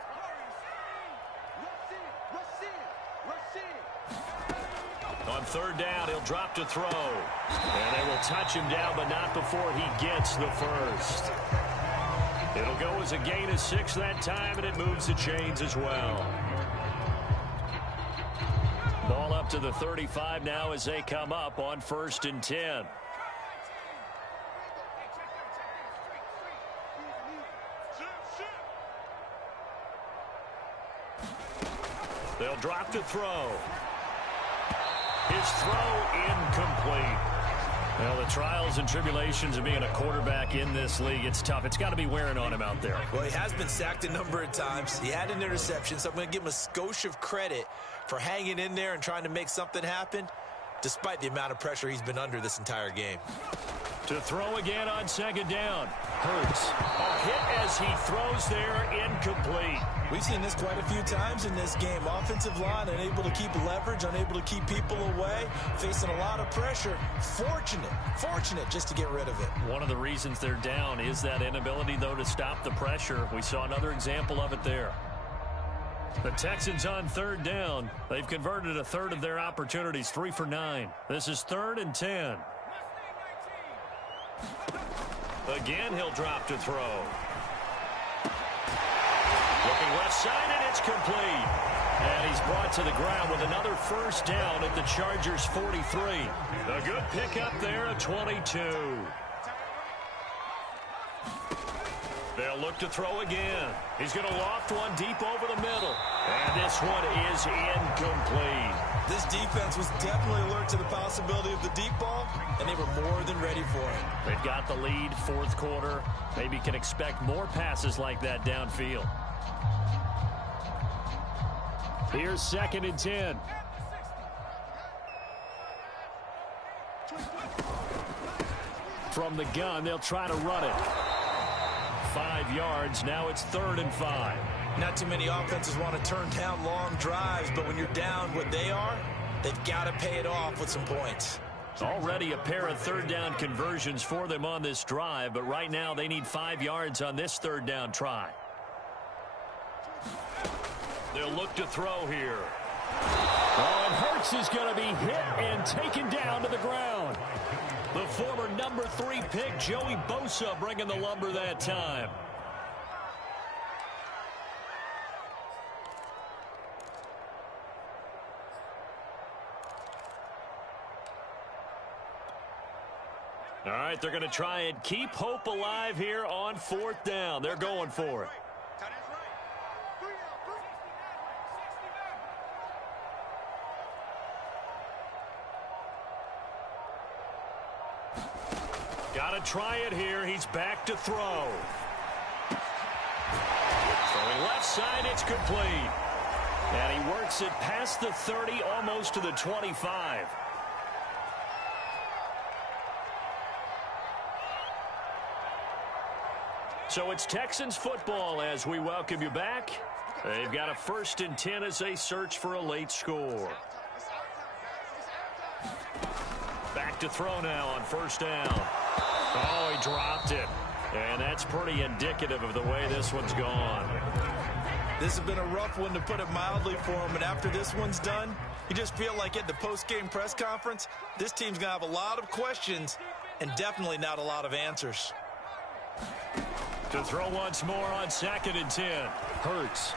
On third down, he'll drop to throw. And they will touch him down, but not before he gets the first. It'll go as a gain of 6 that time, and it moves the chains as well. Ball up to the 35 now as they come up on 1st and 10. They'll drop to throw. His throw incomplete. Well, the trials and tribulations of being a quarterback in this league, it's tough. It's got to be wearing on him out there. Well, he has been sacked a number of times. He had an interception, so I'm going to give him a skosh of credit for hanging in there and trying to make something happen, despite the amount of pressure he's been under this entire game. To throw again on 2nd down. Hurts. A hit as he throws there, incomplete. We've seen this quite a few times in this game. Offensive line unable to keep leverage, unable to keep people away, facing a lot of pressure. Fortunate just to get rid of it. One of the reasons they're down is that inability, though, to stop the pressure. We saw another example of it there. The Texans on 3rd down. They've converted a third of their opportunities, 3 for 9. This is 3rd and 10. Again, he'll drop to throw. Looking left side, and it's complete. And he's brought to the ground with another first down at the Chargers' 43. A good pickup there at 22. They'll look to throw again. He's going to loft one deep over the middle. And this one is incomplete. This defense was definitely alert to the possibility of the deep ball, and they were more than ready for it. They've got the lead, 4th quarter. Maybe can expect more passes like that downfield. Here's 2nd and 10. From the gun, they'll try to run it. 5 yards. Now it's 3rd and 5. Not too many offenses want to turn down long drives, but when you're down what they are, they've got to pay it off with some points. Already a pair of 3rd down conversions for them on this drive, but right now they need 5 yards on this 3rd down try. They'll look to throw here. Oh, and Hurts is going to be hit and taken down to the ground. The former number 3 pick, Joey Bosa, bringing the lumber that time. All right, they're going to try and keep hope alive here on 4th down. They're going for it. Got to try it here. He's back to throw. Throwing left side, it's complete. And he works it past the 30, almost to the 25. So it's Texans football as we welcome you back. They've got a 1st and 10 as they search for a late score. Back to throw now on 1st down. Oh, he dropped it. And that's pretty indicative of the way this one's gone. This has been a rough one, to put it mildly, for him. And after this one's done, you just feel like at the post-game press conference, this team's going to have a lot of questions and definitely not a lot of answers. To throw once more on 2nd and 10. Hurts.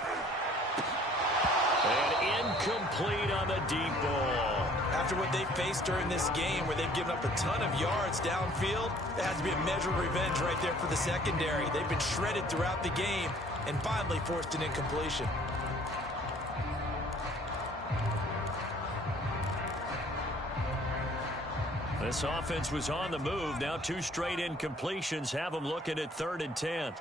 And incomplete on the deep ball. After what they faced during this game, where they've given up a ton of yards downfield, there has to be a measure of revenge right there for the secondary. They've been shredded throughout the game and finally forced an incompletion. This offense was on the move. Now 2 straight incompletions have them looking at 3rd and 10.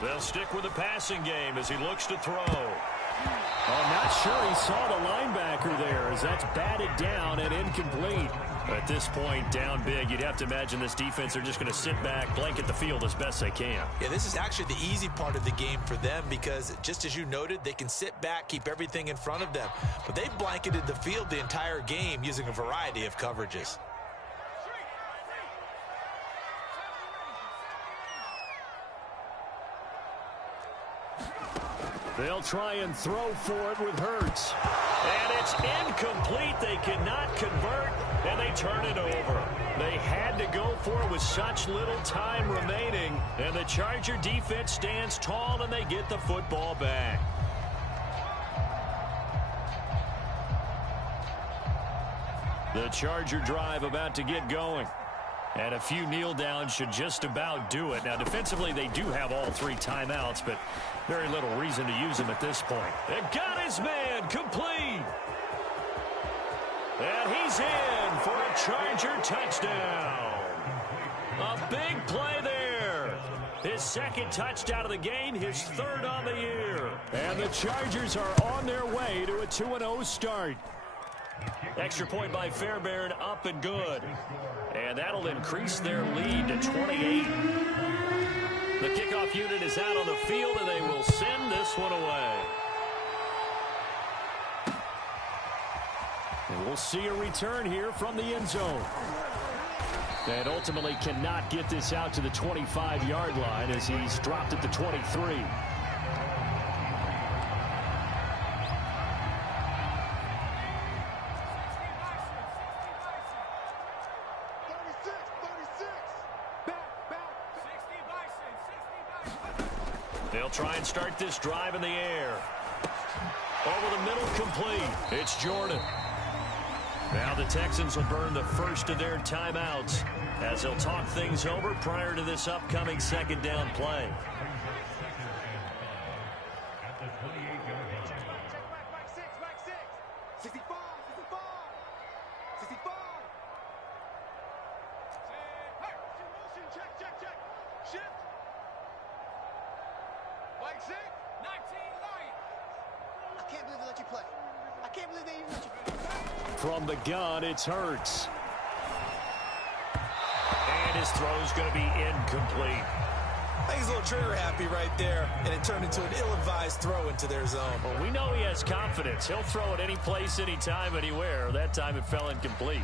They'll stick with the passing game as he looks to throw. I'm not sure he saw the linebacker there as that's batted down and incomplete. At this point, down big, you'd have to imagine this defense are just going to sit back, blanket the field as best they can. Yeah, this is actually the easy part of the game for them because, just as you noted, they can sit back, keep everything in front of them. But they've blanketed the field the entire game using a variety of coverages. They'll try and throw for it with Hurts. And it's incomplete. They cannot convert, and they turn it over. They had to go for it with such little time remaining, and the Charger defense stands tall, and they get the football back. The Charger drive about to get going. And a few kneel downs should just about do it. Now, defensively, they do have all 3 timeouts, but very little reason to use them at this point. They got his man complete. And he's in for a Charger touchdown. A big play there. His second touchdown of the game, his 3rd on the year. And the Chargers are on their way to a 2-0 start. Extra point by Fairbairn, up and good. And that'll increase their lead to 28. The kickoff unit is out on the field, and they will send this one away. And we'll see a return here from the end zone. And ultimately cannot get this out to the 25-yard line as he's dropped at the 23. They'll try and start this drive in the air. Over the middle, complete. It's Jordan. Now the Texans will burn the first of their timeouts as they'll talk things over prior to this upcoming second down play. From the gun, it's Hurts. And his throw's going to be incomplete. I think he's a little trigger happy right there, and it turned into an ill-advised throw into their zone. Well, we know he has confidence. He'll throw it any place, anytime, anywhere. That time it fell incomplete.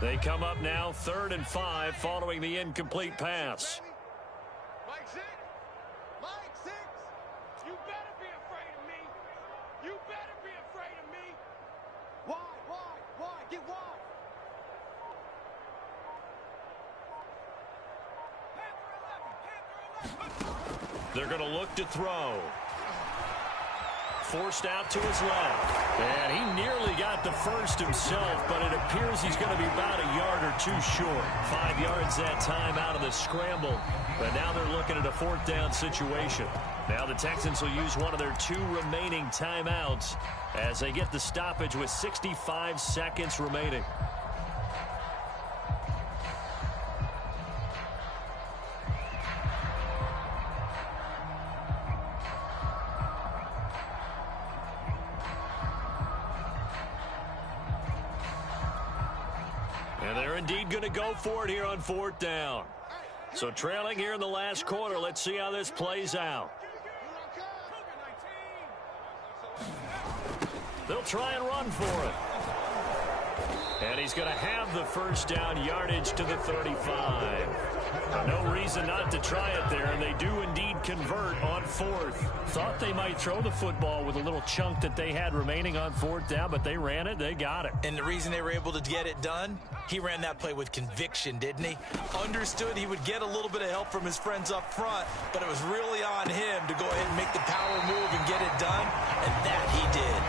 They come up now 3rd and 5 following the incomplete pass. They're going to look to throw. Forced out to his left. And he nearly got the first himself, but it appears he's going to be about a yard or 2 short. 5 yards that time out of the scramble. But now they're looking at a 4th down situation. Now the Texans will use one of their 2 remaining timeouts as they get the stoppage with 65 seconds remaining. And they're indeed going to go for it here on 4th down. So trailing here in the last quarter, let's see how this plays out. They'll try and run for it. And he's going to have the first down yardage to the 35. No reason not to try it there, and they do indeed convert on 4th. Thought they might throw the football with a little chunk that they had remaining on 4th down, but they ran it, they got it. And the reason they were able to get it done, he ran that play with conviction, didn't he? Understood he would get a little bit of help from his friends up front, but it was really on him to go ahead and make the power move and get it done, and that he did.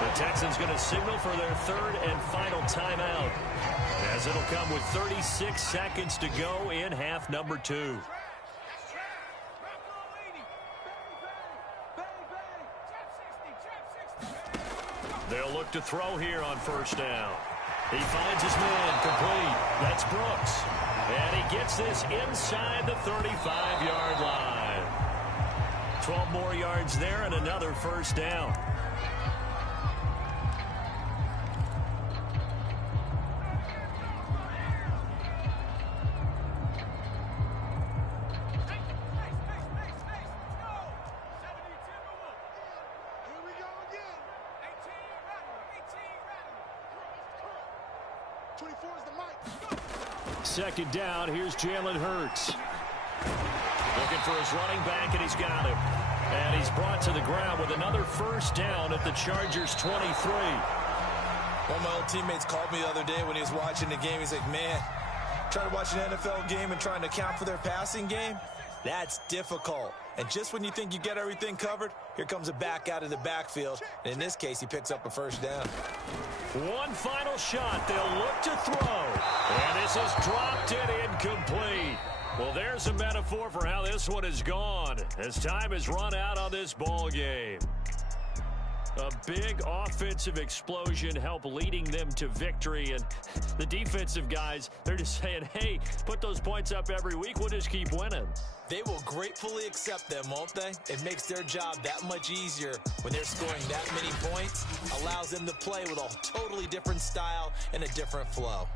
The Texans going to signal for their 3rd and final timeout, as it'll come with 36 seconds to go in half number 2. They'll look to throw here on 1st down. He finds his man complete. That's Brooks. And he gets this inside the 35-yard line. 12 more yards there and another first down. Second down, here's Jalen Hurts. Looking for his running back, and he's got him. And he's brought to the ground with another first down at the Chargers' 23. One of my old teammates called me the other day when he was watching the game. He's like, man, trying to watch an NFL game and trying to account for their passing game, that's difficult. And just when you think you get everything covered, here comes a back out of the backfield. And in this case, he picks up a first down. One final shot. They'll look to throw. And this is dropped and incomplete. Well, there's a metaphor for how this one is gone as time has run out on this ball game. A big offensive explosion helped leading them to victory. And the defensive guys, they're just saying, hey, put those points up every week. We'll just keep winning. They will gratefully accept them, won't they? It makes their job that much easier when they're scoring that many points. Allows them to play with a totally different style and a different flow.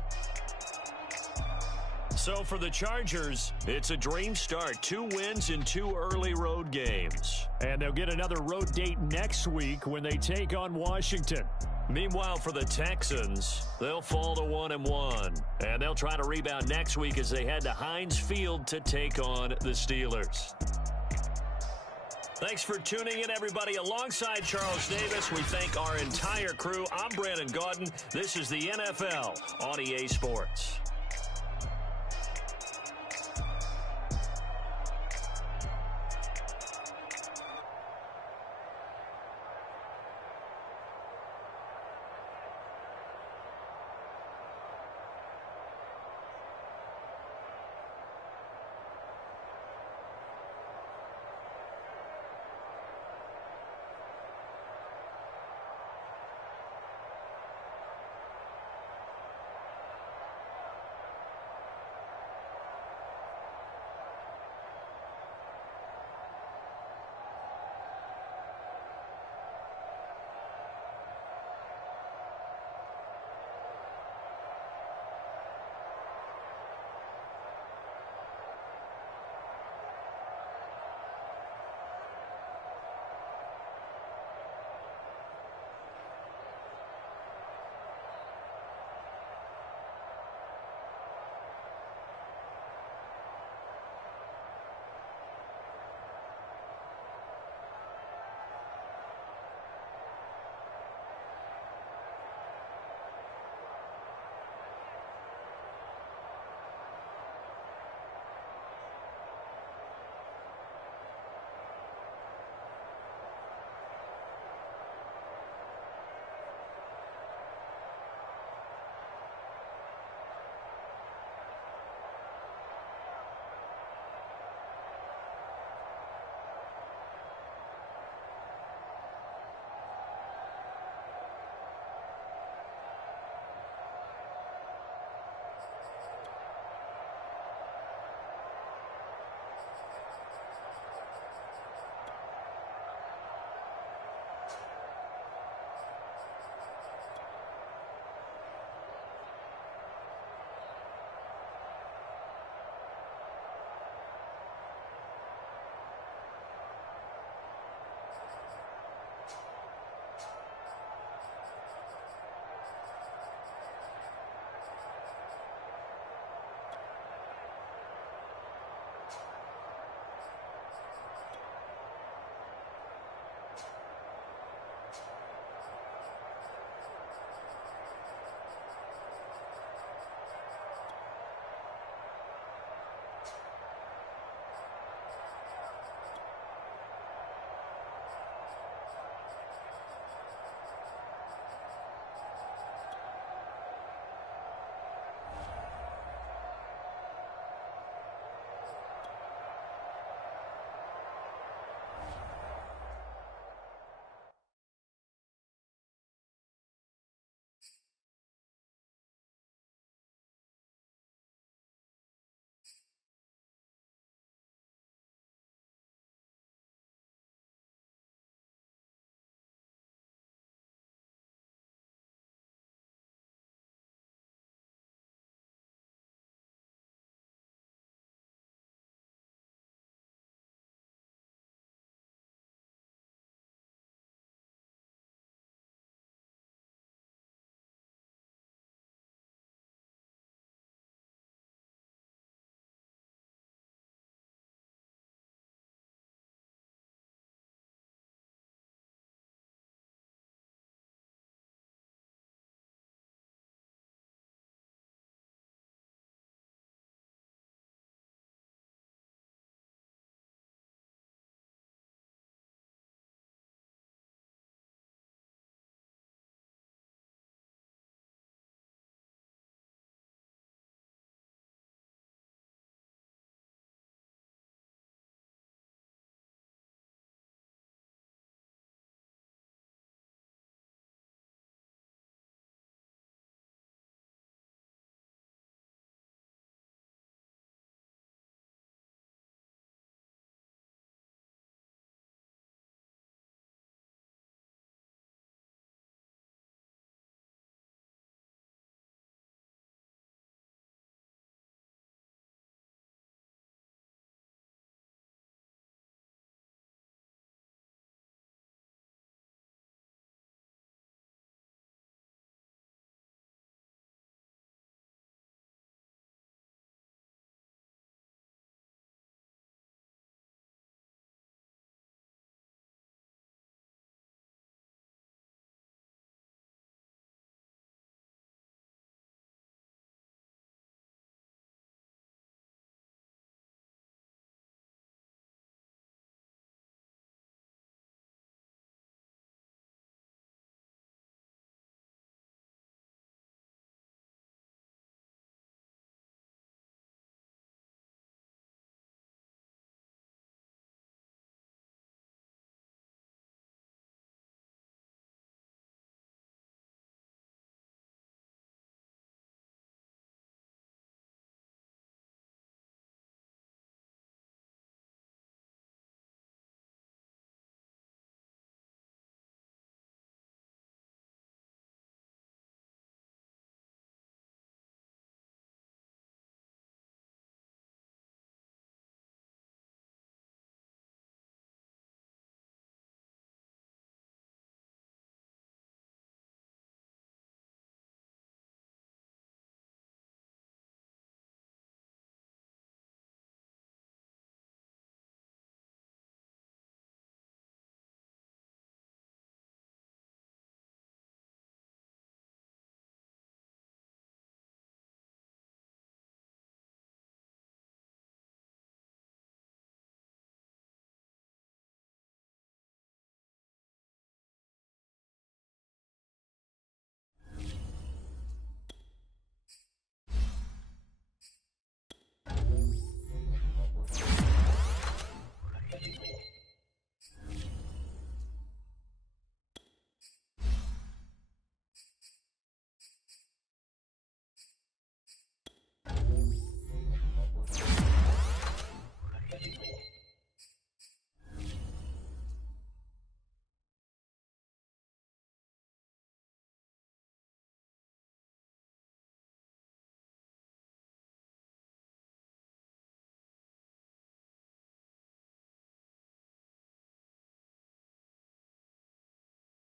So for the Chargers, it's a dream start. 2 wins in 2 early road games. And they'll get another road date next week when they take on Washington. Meanwhile, for the Texans, they'll fall to 1-1. And they'll try to rebound next week as they head to Heinz Field to take on the Steelers. Thanks for tuning in, everybody. Alongside Charles Davis, we thank our entire crew. I'm Brandon Gaudin. This is the NFL on EA Sports.